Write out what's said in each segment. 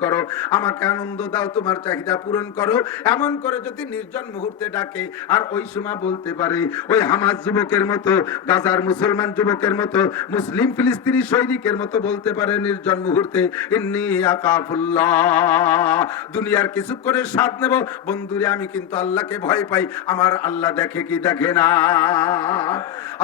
করো, আমাকে আনন্দ দাও, তোমার চাহিদা পূরণ করো। এমন করে যদি নির্জন মুহূর্তে ডাকে, আর ওই সময় বলতে পারে, ওই হামাজ যুবকের মতো, গাজার মুসলমান যুবকের মতো, মুসলিম ফিলিস্তিনি সৈনিকের মতো বলতে পারে নির্জন মুহূর্তে দুনিয়ার কিছু করে স্বাদ নেব। বন্ধুরে, আমি কিন্তু আল্লাহকে ভয় পাই, আমার আল্লাহ দেখে কি দেখে না?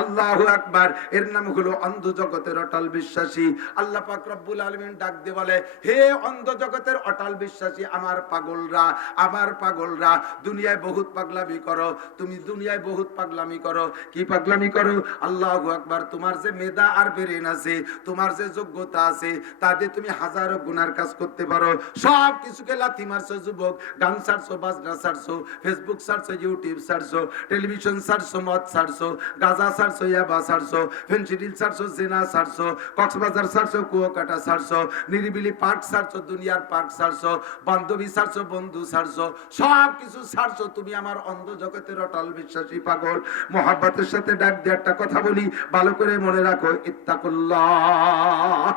আল্লাহ আকবার, এর নাম হলো অন্ধ জগতের অটল বিশ্বাসী। আল্লাহ পাক রব্বুল আলমিন ডাক দিয়ে বলে, হে অন্ধ জগতের অটল বিশ্বাসী, আমার পাগলরা আমার পাগলরা, দুনিয়ায় বহুত পাগলামি করো, তুমি দুনিয়ায় বহুত পাগলামি করো। কি পাগলামি করো? আল্লাহ আকবার, তোমার যে মেধা আর বেরেন আছে, তোমার যে যোগ্যতা আছে, তাতে তুমি হাজারো গুনার কাজ করতে পারো। সব কিছুকে লাথি মারছো, যুবক, গান ছাড়ছো, বাজনা ছাড়ছো ফেসবুক ছাড়ছো ইউটিউব ছাড়ছো টেলিভিশন ছাড়ছো, মদ ছাড়ছো, গাজা ছাড়ছো, ইয়াবা ছাড়ছো ফেন্সিডিল ছাড়ছো, জেনা ছাড়ছো, কক্সবাজার ছাড়ছো, কুয়াকাটা ছাড়ছো, নিরিবিলি পার্ক ছাড়ছো দুনিয়ার পার্ক ছাড়ছো, বান্ধবী ছাড়ছো, বন্ধু ছাড়ছো, সব কিছু ছাড়ছো। তুমি আমার অন্ধ জগতের অটল বিশ্বাসী পাগল। মোহাব্বতের সাথে ডাক দিয়ে একটা কথা বলি, ভালো করে মনে রাখো, ইত্তাকুল্লাহ।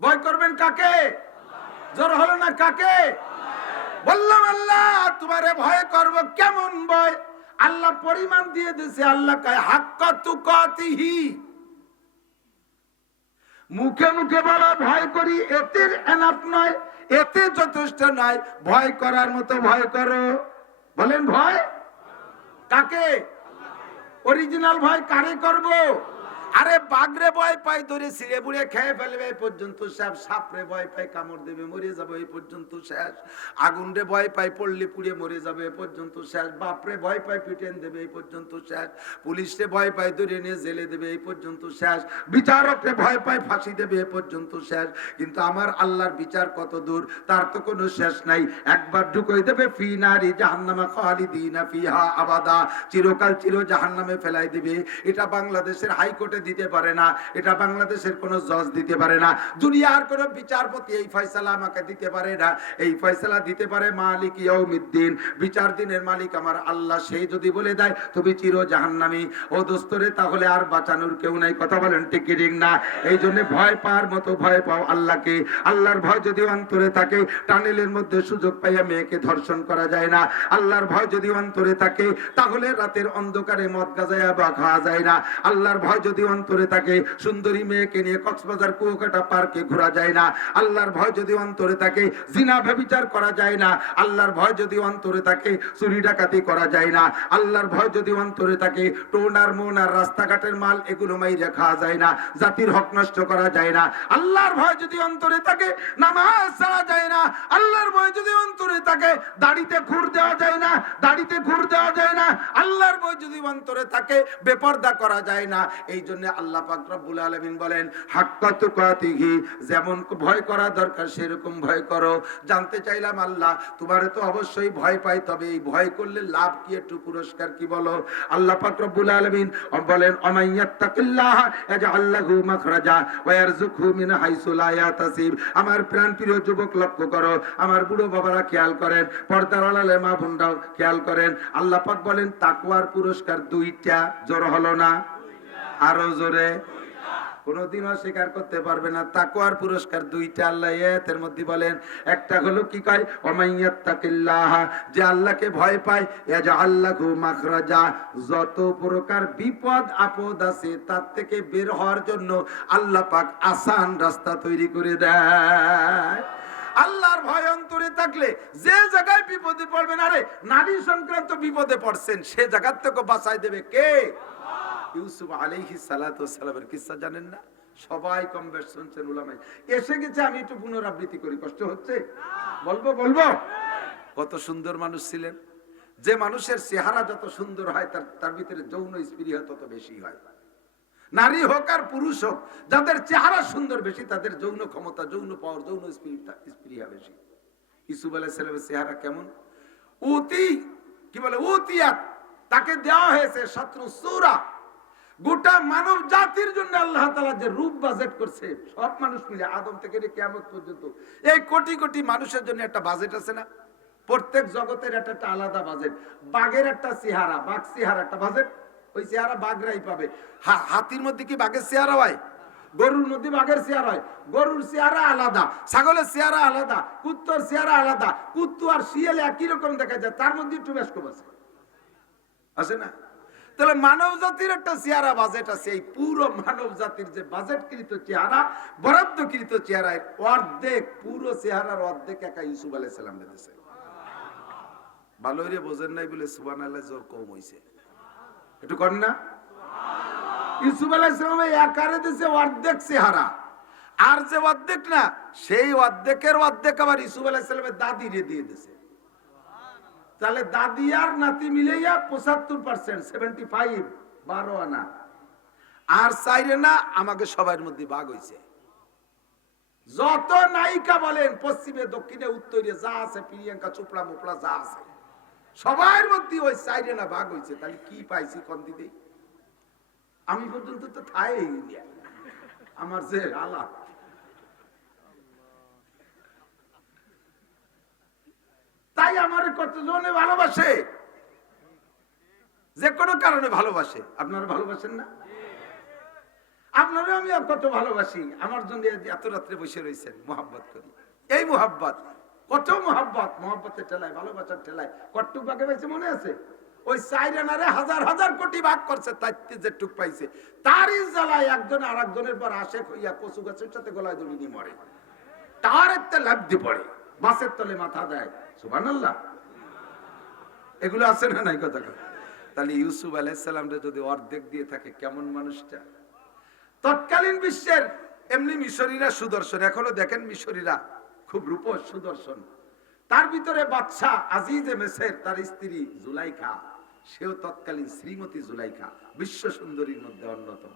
ভয় করবেন কাকে? জ্বর হলো না কাকে? বললাম, আল্লাহ, তোমারে ভয় করব কেমন ভয়? আল্লাহ পরিমাণ দিয়ে দিছে, আল্লাহ কয়, হাক্কা তুকাতিহি। মুখে মুখে বলা, ভয় করি, এতে এনাফ নয়, এতে যথেষ্ট নয়, ভয় করার মতো ভয় করো। বলেন ভয়? কাকে? অরিজিনাল ভয় কারে করব? আরে বাগরে ভয় পাই, ধরে ছিঁড়ে বুড়ে খেয়ে ফেলবে এই পর্যন্ত সাপ সাপরে ভয় পাই, কামড় দেবে, মরে যাবে এই পর্যন্ত শেষ। আগুন রে ভয় পাই, পড়লে পুড়ে মরে যাবে এই পর্যন্ত শেষ। বাপরে ভয় পাই, পিটেন দেবে এই পর্যন্ত শেষ। পুলিশরে ভয় পাই, ধরে নিয়ে জেলে দেবে এই পর্যন্ত শেষ। বিচারকরে ভয় পাই, ফাঁসি দেবে এই পর্যন্ত শেষ। কিন্তু আমার আল্লাহর বিচার কত দূর, তার তো কোনো শেষ নাই। একবার ঢুকই দেবে ফি নারি জাহান্নামা খালিদিনা ফিহা আবাদা। চিরকাল চির জাহান্নামে ফেলাই দিবে। এটা বাংলাদেশের হাইকোর্টে দিতে পারে না, এটা বাংলাদেশের কোনো জজ দিতে পারে না, দুনিয়ার কোনো বিচারপতি এই ফয়সালা আমাকে দিতে পারে না। এই ফয়সালা দিতে পারে মালিক ইয়াউমিদ্দিন, বিচার দিনের মালিক আমার আল্লাহ সেই যদি বলে দেয়, তুমি চির জাহান্নামী। ও দোস্তরে, তাহলে আর বাঁচানোর কেউ নাই, কথা বলেন টিকিরিং না? এই জন্য ভয় পাওয়ার মতো ভয় পাও আল্লাহকে। আল্লাহর ভয় যদি অন্তরে থাকে, টানেলের মধ্যে সুযোগ পাইয়া মেয়েকে ধর্ষণ করা যায় না। আল্লাহর ভয় যদি অন্তরে থাকে, তাহলে রাতের অন্ধকারে মদ গাজায়া বা খাওয়া যায় না। আল্লাহর ভয় যদি অন্তরে থাকে সুন্দরী মেয়েকে নিয়ে কক্সবাজার কুয়াকাটা পার্কে ঘোরা যায় না। আল্লাহর ভয় যদি অন্তরে থাকে জিনা ব্যবিচার করা যায় না, আল্লাহর ভয় যদি অন্তরে থাকে চুরি ডাকাতি করা যায় না, আল্লাহর ভয় যদি অন্তরে থাকে টোনার মোনার রাস্তাঘাটের মাল এগুলো মাইরে খাওয়া যায় না, জাতির হক নষ্ট করা যায় না, আল্লাহর ভয় যদি অন্তরে থাকে নামাজ ছাড়া যায় না, আল্লাহর ভয় যদি অন্তরে থাকে দাড়িতে ঘুর দেওয়া যায় না, দাড়িতে ঘুর দেওয়া যায় না, আল্লাহর ভয় যদি অন্তরে থাকে বেপর্দা করা যায় না এই জন্য আল্লাহ পাক রব্বুল আলামিন বলেন, হাক্কা যেমন ভয় করা দরকার, সেরকম ভয় করো। জানতে চাইলাম আল্লাহ, তোমারে তো অবশ্যই ভয় পাই, তবে এই ভয় করলে লাভ কি একটু পুরস্কার কি বলো? আল্লাহ পাক রব্বুল আলামিন বলেন অমাইয়াত্তাকিল্লাহ মাখরাজা মিন যুবক, লক্ষ্য করো, আমার বুড়ো বাবারা খেয়াল করেন, পর্দার আড়ালে মা বোনরাও খেয়াল করেন। আল্লাহ পাক বলেন, তাকওয়ার পুরস্কার দুইটা জোর হলো না। আরও জোরে। কোনদিনও স্বীকার করতে পারবে না। তাকওয়ার পুরস্কার দুইটা আল্লাহ এর মধ্যে বলেন, একটা হলো কি কয়? ওমাইয়াত্তাকিল্লাহ যে আল্লাহকে ভয় পায় ইয়াজা আল্লাহু মাখরাজা। যত প্রকার বিপদ, আপদ আছে, তার থেকে বের হওয়ার জন্য আল্লাহ পাক আসান রাস্তা তৈরি করে দেয়। আল্লাহর ভয় অন্তরে থাকলে যে জায়গায় বিপদে পড়বেন, আরে নারী সংক্রান্ত বিপদে পড়ছেন, সে জায়গার থেকে বাঁচাই দেবে কে? ইউসুফ আলাইহি সালামের কিসা জানেন না? সবাই কম বেশ শুনছেন উলামাই এসে গেছে, আমি একটু পুনরাবৃত্তি করি, কষ্ট হচ্ছে? বলব বলব? কত সুন্দর মানুষ ছিলেন। যে মানুষের চেহারা যত সুন্দর হয়, তার তার ভিতরে যৌন স্পৃহা তত বেশি হয়। নারী হোক আর পুরুষ হোক, যাদের চেহারা সুন্দর বেশি, তাদের যৌন ক্ষমতা, যৌন পাওয়ার যৌন স্পৃহা বেশি। ইসুফ আলাইসালামের চেহারা কেমন? অতি কি বলে? উতিয়াত, তাকে দেওয়া হয়েছে শত্রু সুরা। গোটা মানব জাতির জন্য আল্লাহ তালা যে রূপ বাজেট করছে, সব মানুষ মিলে আদম থেকে কেমন পর্যন্ত। এই কোটি কোটি মানুষের জন্য একটা বাজেট আছে না? প্রত্যেক জগতের একটা একটা আলাদা বাজেট। বাঘের একটা চেহারা, বাঘ চেহারা একটা বাজেট। ওই চেহারা বাঘরাই পাবে। হাতির মধ্যে কি বাঘের চেহারা হয়? গরুর মধ্যে বাঘের চেয়ার হয়। গরুর চেহারা আলাদা, ছাগলের চেহারা আলাদা, কুত্তর চেহারা আলাদা, কুত্তু আর শিয়াল একই রকম দেখা যায়। তার মধ্যে একটু বেশ কম আছে। আছে না? তাহলে মানব জাতির একটা চেহারা বাজেট আছে এই পুরো মানব জাতির যে বাজেটকৃত চেহারা, বরাদ্দকৃত চেহারা অর্ধেক, পুরো চেহারার অর্ধেক একা ইউসুফ আলাই সালাম দিতেছে ভালো বোঝেন নাই বলে সুবান আল্লাহ জোর কম হইছে। একটু কর না? ইউসুফ আলাই সালাম একারে দিছে অর্ধেক চেহারা। আর যে অর্ধেক না, সেই অর্ধেকের অর্ধেক আবার ইউসুফ আলাই সালামের দাদি রে দিয়ে দিছে। তাহলে দাদি আর নাতি মিলাইয়া পঁচাত্তর পার্সেন্ট সেভেন্টি ফাইভ বারো আনা। আর চাইরে না আমাকে সবার মধ্যে ভাগ হয়েছে যত নায়িকা বলেন, পশ্চিমে, দক্ষিণে, উত্তরে যা আছে, প্রিয়াঙ্কা চোপড়া, মোপড়া যা আছে, সবার মধ্যে ওই চাইরে না ভাগ হয়েছে তাহলে কি পাইছি কন দিদি? আমি পর্যন্ত তো থাই আমার যে আলাপ। তাই আমার কতজনে ভালোবাসে? যে কোনো কারণে ভালোবাসে। আপনারা ভালোবাসেন না? আপনারা আমি কত ভালোবাসি। আমার জন্য এত রাত্রে বসে রয়েছেন মোহাব্বত করি। এই মোহাব্বত, কত মোহাব্বত। মোহাব্বতের ঠেলায়, ভালোবাসার ঠেলায়। কটুক ভাগে পাইছে মনে আছে? ওই সাইরেনারে হাজার হাজার কোটি ভাগ করছে তাই যে টুক পাইছে। তারই জ্বালায় একজন আর একজনের পর আসে হইয়া কচু গাছের সাথে গলায় দড়ি নিয়ে মরে। তার একটা লাভদি পড়ে বাসের তলে মাথা দেয়। সুবান এগুলো আছে না নাই কথা? তাহলে ইউসুফ আলাইসাল্লামটা যদি অর্ধেক দিয়ে থাকে, কেমন মানুষটা? তৎকালীন বিশ্বের এমনি মিশরীরা সুদর্শন, এখনও দেখেন মিশরীরা খুব রূপ সুদর্শন। তার ভিতরে বাচ্চা আজিজে মেসের তার স্ত্রী জুলাইখা, সেও তৎকালীন শ্রীমতী জুলাইখা, বিশ্ব সুন্দরীর মধ্যে অন্যতম।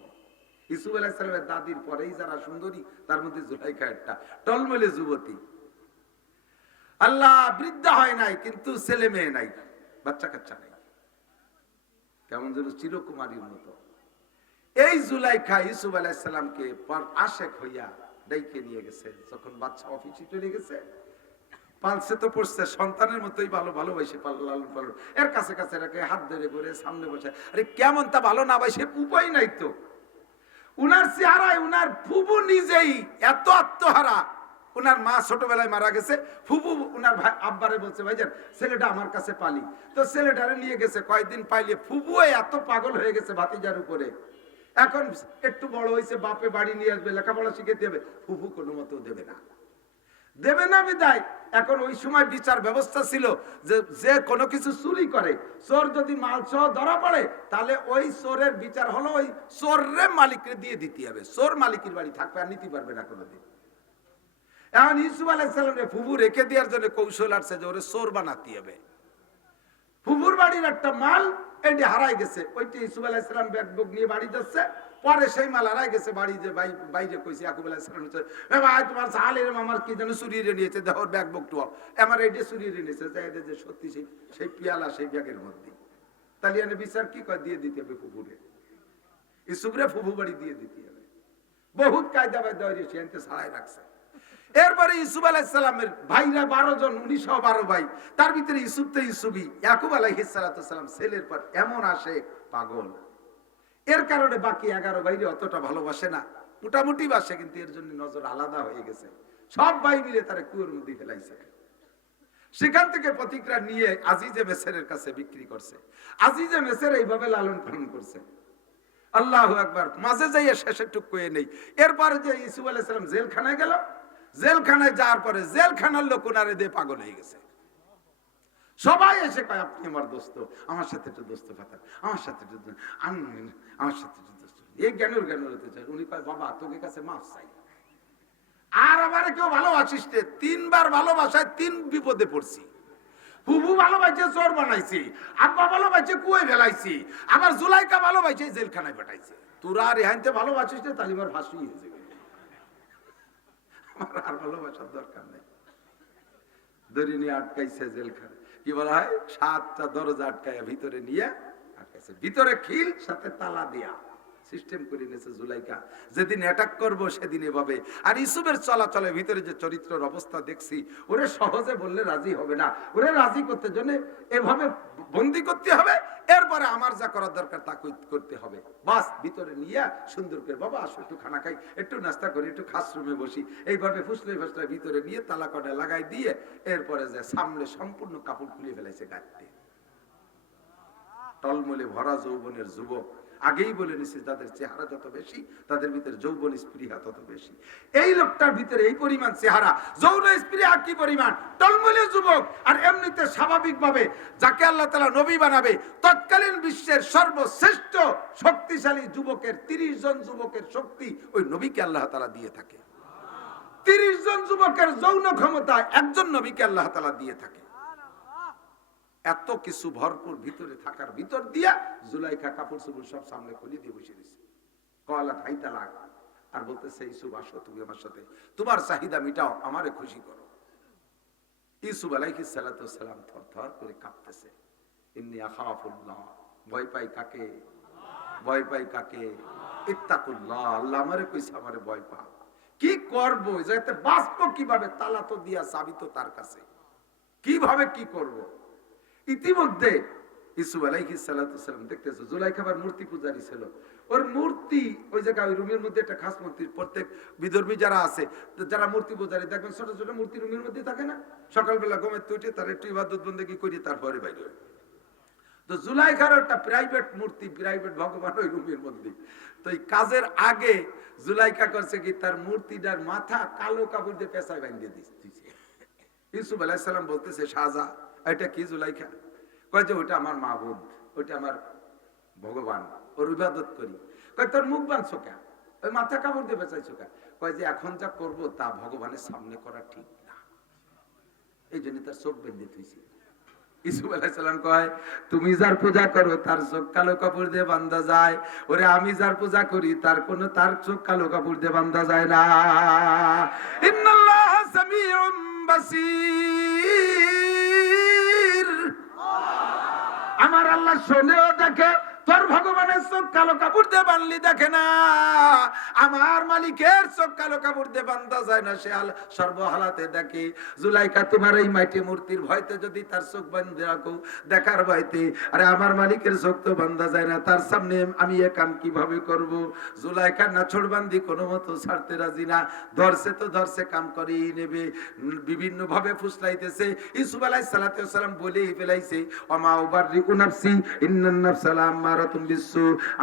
ইসুফ আলাইসালামের দাদির পরেই যারা সুন্দরী, তার মধ্যে জুলাইখা একটা। টলমলে যুবতী। আল্লাহ বৃদ্ধা হয় নাই, কিন্তু ছেলে মেয়ে নাই, বাচ্চা কাচ্চা নাই। কেমন যেন চিরকুমারীর মতো। এই জুলাইখা ইসুফ আলাইসাল্লামকে আশেক হইয়া ডাইকে নিয়ে গেছে, যখন বাচ্চা অফিসে চলে গেছে পালসে তো পড়ছে, সন্তানের মতোই ভালো, ভালোবাসে লালন পালন। এর কাছে কাছে রাখে হাত ধরে করে সামনে বসে, আরে, কেমন তা ভালো না বাসে উপায় নাই তো। উনার চেহারায় উনার ফুবু নিজেই এত আত্মহারা উনার মা ছোটবেলায় মারা গেছে। ফুবু উনার ভাই আব্বারে বলছে, ভাইজান, ছেলেটা আমার কাছে পালি। তো ছেলেটারে নিয়ে গেছে কয়েকদিন পাইলে ফুবু এত পাগল হয়ে গেছে ভাতিজার উপরে। এখন একটু বড় হয়েছে, বাপে বাড়ি নিয়ে আসবে, লেখাপড়া শিখে দেবে ফুফু কোনো মতো দেবে না। দেবে না বিদায়। এখন ওই সময় বিচার ব্যবস্থা ছিল যে যে কোনো কিছু চুরি করে, চোর যদি মাল সহ ধরা পড়ে, তাহলে ওই চোরের বিচার হলো ওই চোরের মালিককে দিয়ে দিতে হবে। চোর মালিকের বাড়ি থাকবে আর নিতে পারবে না কোনোদিন। এখন ফুবু রেখে দেওয়ার জন্য কৌশল আসছে যে ওরে চোর বানাতে হবে। ফুবুর বাড়ির একটা মাল এটি হারাই গেছে। ওইটি আলাইসালাম ব্যাগ বুক নিয়ে বাড়ি যাচ্ছে। পরে সেই মাল হারাই গেছে বাড়ি যে বাইরে কইছে হচ্ছে, এ ভাই, তোমার আমার কি যেন চুরিয়ে নিয়েছে, দেখো ব্যাগ বুক টু আমার এইটি চুরিয়ে নিয়েছে, যাই যে সত্যি সেই সেই পিয়ালা সেই ব্যাগের মধ্যে। তাহলে এনে বিচার কি কয়? দিয়ে দিতে হবে ফুফুরে। ইসুফরে ফুফু বাড়ি দিয়ে দিতে হবে। বহুত কায়দা বায়দা সে রাখছে। এরপরে ইসুফ আলাইসালামের ভাইরা বারো জন উনিশশো বারো ভাই। তার ভিতরে ইসুফ তো ইসুফি ইয়াকুব আলাইহিসালাম ছেলের পর এমন আসে, পাগল। এর কারণে বাকি এগারো ভাইরে অতটা ভালোবাসে না। মোটামুটি বাসে, কিন্তু এর জন্য নজর আলাদা হয়ে গেছে। সব ভাই মিলে তারা কুয়োর মধ্যে ফেলাইছে। সেখান থেকে প্রতিক্রিয়া নিয়ে আজিজে মেসেরের কাছে বিক্রি করছে। আজিজে মেসের এইভাবে লালন পালন করছে। আল্লাহ একবার মাঝে যাইয়ে শেষে টুক নেই। এরপরে যে ইসুফ আলাইসালাম জেলখানায় গেল জেলখানায় যাওয়ার পরে জেলখানার লোক ওনারে দিয়ে পাগল হয়ে গেছে। সবাই এসে কয়, আপনি আমার দোস্ত, আমার সাথে একটু দোস্ত ফাতার আমার সাথে আমার সাথে এই জ্ঞানুর হতে উনি কয়, বাবা, তোকে কাছে মাফ চাই। আর আমার কেউ ভালোবাসিস তিনবার ভালোবাসায় তিন বিপদে পড়ছি। হুবু ভালোবাসে চোর বানাইছি, আব্বা ভালোবাসে কুয়ে ফেলাইছি, আবার জুলাইকা ভালোবাসে জেলখানায় পাঠাইছে। তোরা আর এহানতে ভালোবাসিস তালিবার ফাঁসি হয়েছে আমার আর ভালোবাসার দরকার নেই। দড়ি নিয়ে আটকাইছে জেলখানে কি বলা হয়? সাতটা দরজা আটকায় ভিতরে নিয়ে আটকাইছে। ভিতরে খিল, সাথে তালা দিয়া। সিস্টেম করে নিয়েছে জুলাইকা। যেদিন অ্যাটাক করব সেদিন এভাবে। আর ইসুফের চলাচলের ভিতরে যে চরিত্রের অবস্থা দেখছি, ওরে সহজে বললে রাজি হবে না। ওরে রাজি করতে জন্য এভাবে বন্দি করতে হবে, এরপরে আমার যা করার দরকার তা করতে হবে। বাস, ভিতরে নিয়ে সুন্দর করে, বাবা, আসো, একটু খানা খাই, একটু নাস্তা করি, একটু খাস রুমে বসি। এইভাবে ফুসলে ফুসলে ভিতরে নিয়ে তালা কটা লাগাই দিয়ে, এরপরে যে সামনে সম্পূর্ণ কাপড় খুলে ফেলাইছে গাড়িতে। টলমলে ভরা যৌবনের যুবক আগেই বলে নিছি তাদের চেহারা যত বেশি, তাদের ভিতরে যৌবন স্পৃহা তত বেশি। এই লোকটার ভিতরে এই পরিমাণ চেহারা, যৌন স্পৃহা কি পরিমাণ? টলমলে যুবক, আর এমনিতে স্বাভাবিকভাবে যাকে আল্লাহ তালা নবী বানাবে, তৎকালীন বিশ্বের সর্বশ্রেষ্ঠ শক্তিশালী যুবকের, তিরিশ জন যুবকের শক্তি ওই নবীকে আল্লাহ তালা দিয়ে থাকে। তিরিশ জন যুবকের যৌন ক্ষমতা একজন নবীকে আল্লাহ তালা দিয়ে থাকে। এত কিছু ভরপুর ভিতরে থাকার ভিতর দিয়া জুলাইখা কাপড় চোপড় সব সামনে খুলে দিয়ে বসে দিছে। কয়লা ঠাইতা লাগ। আর বলতেছে ইসুফ আসো, তুমি আমার সাথে। তোমার চাহিদা মিটাও, আমারে খুশি করো। সালাতু সালাম থর থর করে কাঁপতেছে। ইন্নি আখাফুল্লাহ। ভয় পাই কাকে? ভয় পাই কাকে? ইত্তাকুল্লাহ। আল্লাহ আমারে কইছে, আমারে ভয় পা। কি করব? যাতে বাঁচবো কীভাবে? তালা তো দিয়া চাবি তো তার কাছে। কীভাবে কি করব? ইতিমধ্যে ইসুফ আলাইহিস সালাতু সালাম দেখতেছো জুলাইখাবার মূর্তি পূজারি ছিল। ওর মূর্তি, ওই জায়গায় রুমের মধ্যে একটা খাস মূর্তি, প্রত্যেক বিধর্মী যারা আছে, যারা মূর্তি পূজারি, দেখবেন ছোট ছোট মূর্তি রুমের মধ্যে থাকে না? সকালবেলা ঘুমের তুইটে তার একটু ইবাদত বন্দেগি করি, তারপরে বাইরে হয়। তো জুলাইখার একটা প্রাইভেট মূর্তি প্রাইভেট ভগবান ওই রুমের মধ্যে। তো এই কাজের আগে জুলাইকা করছে কি, তার মূর্তিটার মাথা কালো কাপড় দিয়ে পেশায় ভাঙিয়ে দিচ্ছে ইউসুফ আলাইসাল্লাম বলতেছে শাহজা এটা কি জুলাইখা কয় যে ওটা আমার মাহবুদ ওটা আমার ভগবান, ওর ইবাদত করি। কয়, তোর মুখ বাঁধছো কেন ওই মাথা কাপড় দিয়ে বেচাইছো কেন কয় যে, এখন যা করব তা ভগবানের সামনে করা ঠিক না। এই জন্য তার চোখ বেঁধে থুইছি। ইসুফ কয়, তুমি যার পূজা করো, তার চোখ কালো কাপড় দিয়ে বান্ধা যায়। ওরে, আমি যার পূজা করি, তার কোন, তার চোখ কালো কাপড় দিয়ে বান্ধা যায় না। ইন্নাল্লাহ সামিউম বাসীর। আমার আল্লাহ শোনেও দেখে তোর ভগবানের চোখ কালো কাপড় দিয়ে বানলি দেখে না। আমার মালিকের চোখ কালো কাপড় দিয়ে বান্ধা যায় না আল সর্বহালাতে দেখে জুলাইকা, তোমার এই মাটি মূর্তির ভয়তে যদি তার চোখ বান্ধে রাখো, দেখার ভয়তে। আরে আমার মালিকের চোখ তো বান্ধা যায় না, তার সামনে আমি এ কাম কীভাবে করব? জুলাইকা নাছড় বান্ধি কোনো মতো ছাড়তে রাজি না। ধরছে তো ধরছে, কাম করেই নেবে। বিভিন্ন ভাবে ফুসলাইতেছে ইসুফ সালাতু সালাম বলেই ফেলাইছে অমা উবাররি উনাফসি ইন্নান নাফসালা আম্মারাতুম বিসু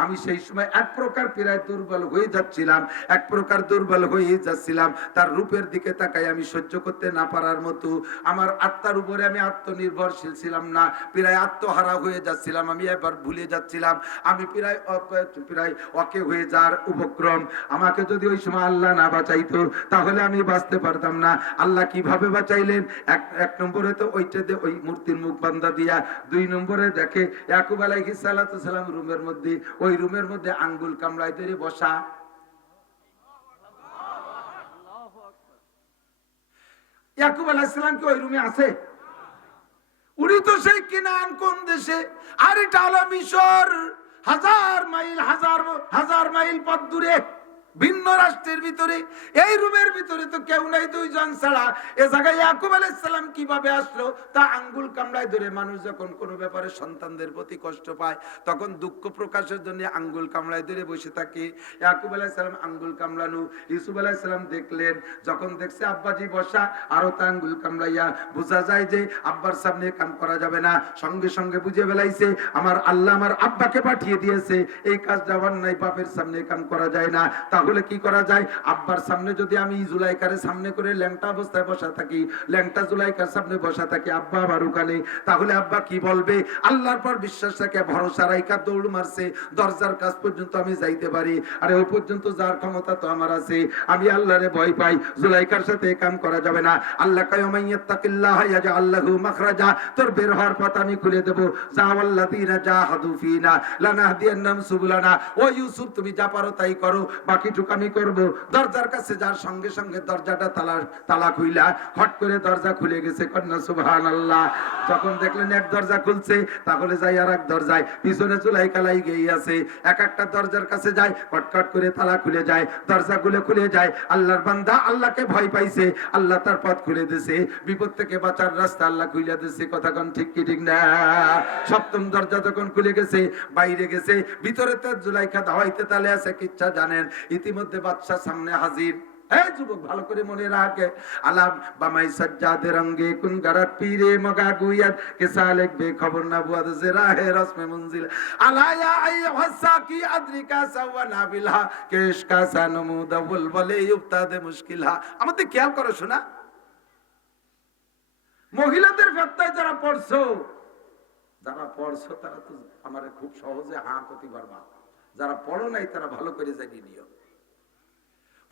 আমি সেই সময় এক প্রকার প্রায় দুর্বল হয়ে যাচ্ছিলাম, এক প্রকার দুর্বল হয়ে যাচ্ছিলাম। তার রূপের দিকে তাকাই আমি সহ্য করতে না পারার মতো। আমার আত্মার উপরে আমি আত্মনির্ভরশীল ছিলাম না প্রায় আত্মহারা হয়ে যাচ্ছিলাম। আমি এবার ভুলে যাচ্ছিলাম। আমি প্রায় প্রায় অকে হয়ে যাওয়ার উপক্রম। আমাকে যদি ওই সময় আল্লাহ না বাঁচাইতো, তাহলে আমি বাঁচতে পারতাম না। আল্লাহ কীভাবে বাঁচাইলেন? এক এক নম্বরে তো ওইটাতে ওই মূর্তির মুখ বান্ধা দিয়া। দুই নম্বরে দেখে ইয়াকুব আলাইহিস সালাতু সালাম রুমের মধ্যে, ওই রুমের মধ্যে আঙ্গুল কামড়াই ধরে বসা। ইয়াকুব আলাহিসাম কি ওই রুমে আছে? উনি তো সেই কিনান কোন দেশে? আর এটা হলো মিশর। হাজার মাইল, হাজার হাজার মাইল পথ দূরে। ভিন্ন রাষ্ট্রের ভিতরে, এই রুমের ভিতরে তো কেউ নাই দুইজন ছাড়া। এ জায়গায় ইয়াকুব আলাইসাল্লাম কীভাবে আসলো? তা আঙ্গুল কামড়ায় ধরে মানুষ যখন কোনো ব্যাপারে সন্তানদের প্রতি কষ্ট পায়, তখন দুঃখ প্রকাশের জন্য আঙ্গুল কামড়ায় ধরে বসে থাকে। ইয়াকুব আলাইসাল্লাম আঙ্গুল কামড়ানো, ইউসুফ আলাইসাল্লাম দেখলেন, যখন দেখছে আব্বাজি বসা, আরও তা আঙ্গুল কামড়াইয়া, বোঝা যায় যে আব্বার সামনে কাম করা যাবে না। সঙ্গে সঙ্গে বুঝে বেলাইছে আমার আল্লাহ আমার আব্বাকে পাঠিয়ে দিয়েছে। এই কাজ যাবার নাই, বাপের সামনে কাম করা যায় না। তাহলে কি করা যায়? আব্বার সামনে যদি আমি জুলাইকারের সামনে করে ল্যাংটা অবস্থায় বসা থাকি, ল্যাংটা জুলাইকার সামনে বসা থাকি, আব্বা আমার ওখানে তাহলে আব্বা কি বলবে? আল্লাহর পর বিশ্বাস রাখে, ভরসা রাইকা দৌড় মারছে, দরজার কাছ পর্যন্ত আমি যাইতে পারি। আরে ওই পর্যন্ত যার ক্ষমতা তো আমার আছে। আমি আল্লাহরে ভয় পাই, জুলাইকার সাথে কাম করা যাবে না। আল্লাহ কায়মাইয়াত্তাকিল্লাহ ইয়াজআল্লাহু মাখরাজা। তোর বের হওয়ার পথ আমি খুলে দেব। জাওয়াল্লাযিনা জাহাদু ফিনা, লানাহদিয়ান্নাম সুবুলানা। ও ইউসুফ, তুমি যা পারো তাই করো। বাকি ঠুকামি করব। দরজার কাছে যার সঙ্গে সঙ্গে দরজাটা তালা তালা খুইলা। হট করে দরজা খুলে গেছে কন্যা সুবহান আল্লাহ যখন দেখলেন এক দরজা খুলছে, তাহলে যাই আর এক দরজায়। পিছনে চুলাই কালাই গেই আছে। এক একটা দরজার কাছে যায় কটকট করে তালা খুলে যায়। দরজা খুলে খুলে যায়। আল্লাহর বান্দা আল্লাহকে ভয় পাইছে। আল্লাহ তার পথ খুলে দিছে। বিপদ থেকে বাঁচার রাস্তা আল্লাহ খুলে দিছে। কথা কোন ঠিক কি ঠিক না? সপ্তম দরজা যখন খুলে গেছে, বাইরে গেছে, ভিতরে তো জুলাইখা ধাওয়াইতে তালে আছে, কিচ্ছা জানেন। ইতিমধ্যে বাদশাহ সামনে হাজির। না আমাদের খেয়াল করো শোনা। মহিলাদের ফেত্তায় যারা পড়ছো যারা পড়ছো, তারা তো আমার খুব সহজে হাঁ ক্ষতি যারা পড়ো নাই, তারা ভালো করে জানিয়ে নিও।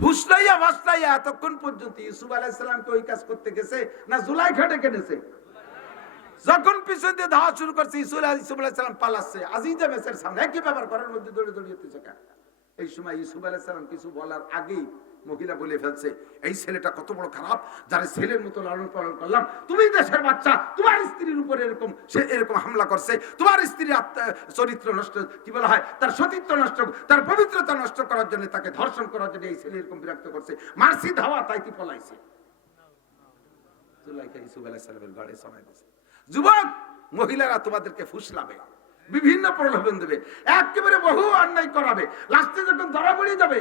ফুসলাইয়া ভাসলাইয়া এতক্ষণ পর্যন্ত ইউসুফ আলাহিসাল্লামকে ওই কাজ করতে গেছে না জুলাই খাটে কেনেছে? যখন পিছন দিয়ে ধাওয়া শুরু করছে ইসুল ইসুফ আলাহিসাল্লাম পালাচ্ছে। আজিজা মেসের সামনে একই ব্যাপার করার মধ্যে দৌড়ে দৌড়িয়ে এই সময় ইসুফ আলাহিসাল্লাম কিছু বলার আগেই মহিলা বলে ফেলছে, এই ছেলেটা কত বড় খারাপ, যারা ছেলের মতো লালন পালন করলাম। তুমি দেশের বাচ্চা, তোমার স্ত্রীর উপর এরকম, সে এরকম হামলা করছে। তোমার স্ত্রীর চরিত্র নষ্ট, কি বলা হয়, তার সতীত্ব নষ্ট, তার পবিত্রতা নষ্ট করার জন্য তাকে ধর্ষণ করার জন্য এই ছেলে এরকম বিরক্ত করছে। মার্সি ধাওয়া তাই কি পলাইছে? যুবক, মহিলারা তোমাদেরকে ফুসলাবে, বিভিন্ন প্রলোভন দেবে, একেবারে বহু অন্যায় করাবে। লাস্টে যখন ধরা পড়ে যাবে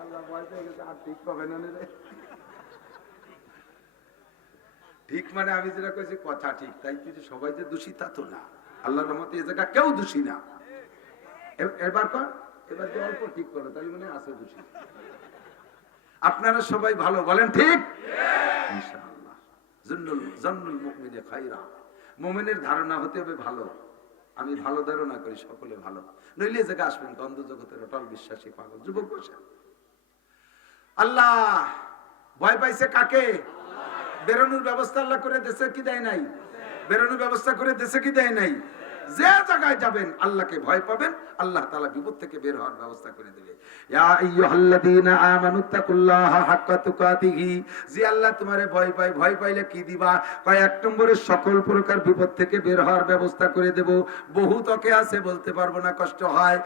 ঠিক মানে আমি যেটা কইছি, কথা ঠিক। তাই কিছু সবাই যে দোষী, তা তো না। আল্লাহর রহমতে এই জায়গা কেউ দোষী না। এবার কর, এবার যে অল্প ঠিক করো তাই মানে আছে দোষী। আপনারা সবাই ভালো বলেন ঠিক? মুমিনের ধারণা হতে হবে ভালো। আমি ভালো ধারণা করি, সকলে ভালো। নইলে এ জায়গা আসবেন গন্ধ জগতের অটল বিশ্বাসী পাগল, যুবক বসে। আল্লাহ, ভয় পাইছে কাকে? বেরোনোর ব্যবস্থা আল্লাহ করে দেশে কি দেয় নাই? বেরোনোর ব্যবস্থা করে দেশে কি দেয় নাই? যে জায়গায় যাবেন, আল্লাহকে ভয় পাবেন, আল্লাহ তাআলা বিপদ থেকে বের হওয়ার ব্যবস্থা করে দেবে। যে আল্লাহ তোমারে ভয় পায়, ভয় পাইলে কি দিবা? কয়, এক নম্বরে সকল প্রকার বিপদ থেকে বের হওয়ার ব্যবস্থা করে দেব। বহু তকে আছে, বলতে পারব না, কষ্ট হয়।